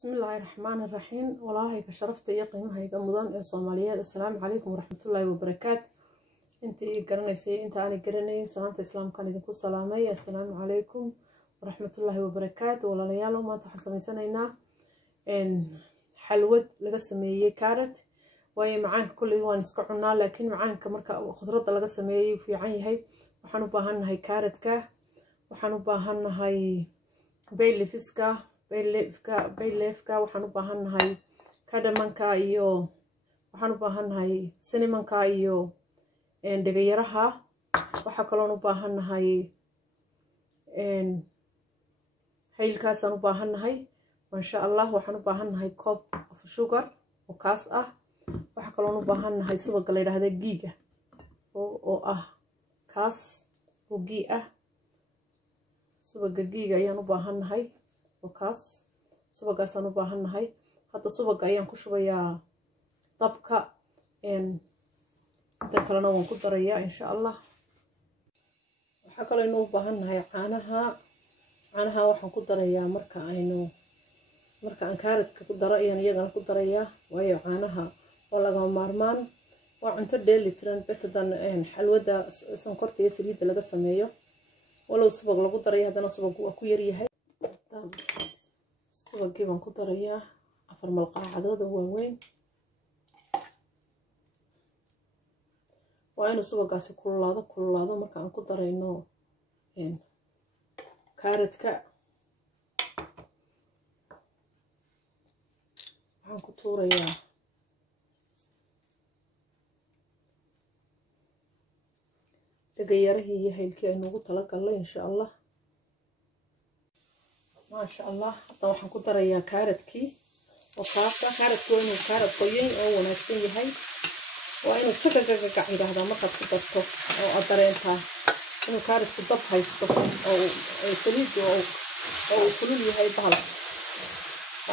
بسم الله الرحمن الرحيم. والله كشرفت يا قيمها يا مدن الصوماليات. السلام عليكم ورحمة الله وبركاته. انت قرنيسي انت انا قرنين سلامة الاسلام كان يدكو سلامي. السلام عليكم ورحمة الله وبركاته. ولا ليالو ما تحسمي سنينا ان حلوة لغا سميي كارت واي معان كل وان اسكعنا لكن معان كمركا خضرة لغا سميي في عين هي waxaan u baahannahay kaaradka waxaan u baahannahay baylefiska waxaan u baahannahay kadhamanka iyo waxaan u baahannahay sinimanka iyo dhagayaraha waxa kale oo u baahannahay haylkaas aan u baahannahay insha Allah waxaan u baahannahay cup of sugar oo kaas ah waxa kale oo u baahannahay subag la yiraahdo giiga oo ah kaas وجي سبق جيجا يانو باهن هاي وكاس سبق أسانو باهن هاي حتى سبق أيام كشوية طبقة إن تكلنا ونقدر إياه إن شاء الله وحكى لنا باهن هاي عنها وحنقدر إياه مركا أنكارت كقدر إياه نيجا نقدر إياه وهي عنها ولا مارمان وعنتو ديلي تران بتدان ان حلوده سنكرتي سليده laga sameeyo walow subag lagu daray hadana subag waa ku yar yahay subagii baan ku darayaa 4 malqacdood oo waaweyn waa inuu subagaasi kululaado marka aan ku darayno kaaradka waxaan ku tuurayaa تغيره هي هيلكي انو تلا قله ان شاء الله ما شاء الله حتى waxaan ku darayaa kaaradkii oo kaaradku inuu kaarad qoyan oo wanaagsan yahay waa inuu tagagaga iraahdo markaad ku darto oo aad dareenta inuu kaaradku dab haysto oo saliid oo kulul yahay bahal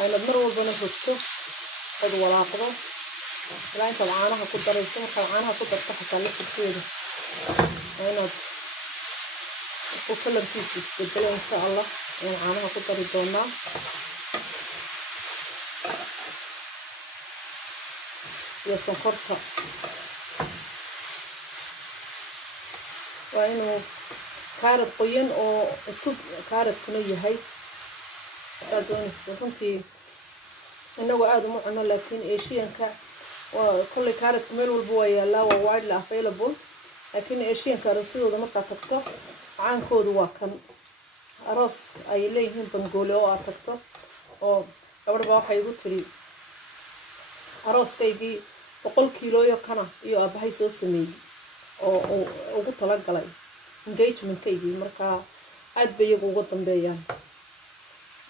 ayna mar walbana hogto oo walaaqdo ilaa inta caanaha ku darayso marka caanaha ku darto xataa la fikiyo أنا وكل الكيس بدله إن شاء الله يعني عامها قطر الدونا يا سكرتها وإنه كارت قيان أو الصب كارت كنية هاي أدون فهمتي إنه قاعد معنا لكن إيشيا وكل كارت كمل والبوية لا ووايد لا available لكن إيشين كارسيو ده مركا تكتو عن كود واكن أراس أي ليه بنقول أو أتكتو أو قبل بروح يقول تري أراس كيجي بقول كيلو يكنا يو أبهي سوسمي أو قلت لك قلي engagement كيجي مركا أد بيجو قطن بيان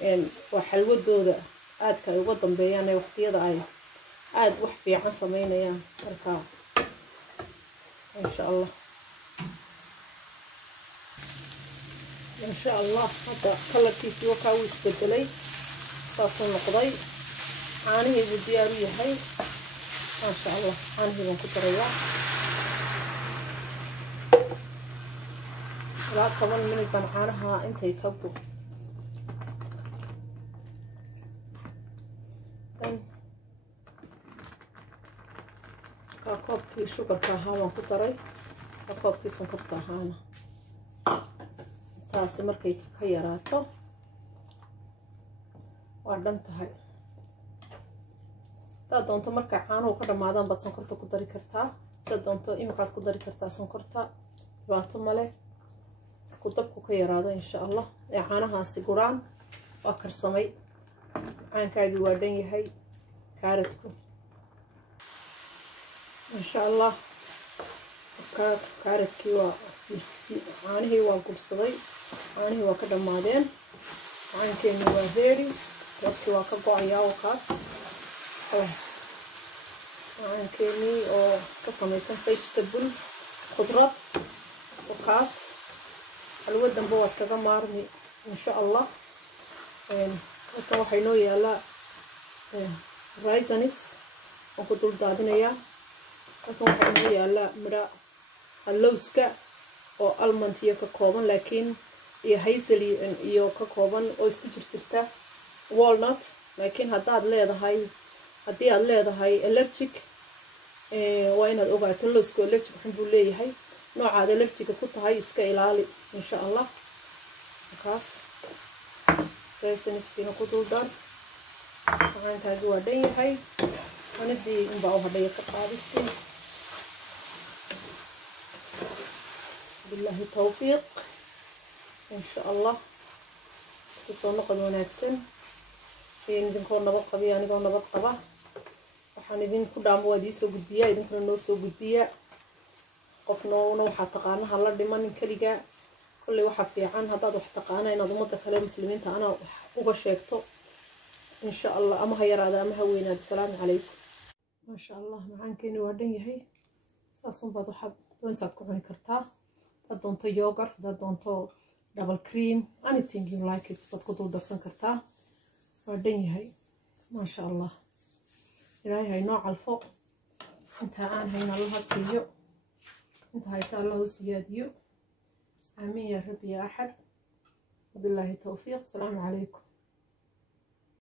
إن وحلو الدودة أد كي قطن بيان وحدي ضعي أد وحفي عن سمينا يان مركا إن شاء الله إن شاء الله هذا كل كيس وكاويس بدلي فاصل نقضي عانيه بالديارية هاي ما شاء الله عانيه بنكتريا لا طبعا من البنعانها انت يكبو كوبكي شوكر كاها وان كتري كوبكي سكر كاهانا taasi markay ka yaraato waa dhantahay taa doonto marka caano ka dhamaadaan bad sonkorta ku dari kartaa taa doonto imikaad ku dari kartaa sonkorta baato male ku dabku ka yaraado insha Allah ee caanahaasi guraan waa karsamay caankaagi waa dhan yahay kaaradku إن شاء الله كارت كيوا عانه وقرصدي عانه وكذا مادين عن كيني وهيري وكي وكبو عيا وقاس عن كيني أو قسم يسمى فيش تبل خضرات وقاس الود دنبوة كذا مارني إن شاء الله وكوا حينو يلا رايزانيس وكتول دادنيا لكن waxaa yaala mira halowska oo almontiya ka kooban laakiin iyo hazel iyo ka kooban oo isku jirta walnut laakiin haddii aad leedahay allergic waa inaad ogaato lowska allergic waxan buu leeyahay noocaad allergiga ku tahay iska ilaali insha allah markaas raisiniskiina ku duldar macaankaagi waa dhan yahay anidii unbaa u hadhaya ka qaadistii billahi tawfiiq insha allah isku soo noqod wanaagsan idinkoo nabad qabiya anigoo nabad qaba waxaan idinku dhaamo waad iisoo gudbiyaa idinkuna noo soo gudbiyaa qofnoona waxaa taqaanaha la dhimanin keliga kolley waxaa fiican haddaad wax taqaana inaad ummadda kale muslimiinta anaa wax uga sheegto insha allah ama ha yaraada ama ha weynaada asalaamu calaykum maasha allah macaankeeni waa dhan yahay saasunbaad waxaad doonaysaad ku cuni kartaa hadaad doonto yogurt hadaad doonto double cream anything you like it baad ku dul darsan kartaa waa dhan yahay maasha allah ilaahay haynoo calfo intaa aan hayn allaha siiyo inta haysa allahu siyaadiyo آمين يا رب يا أحد وبالله التوفيق السلام عليكم.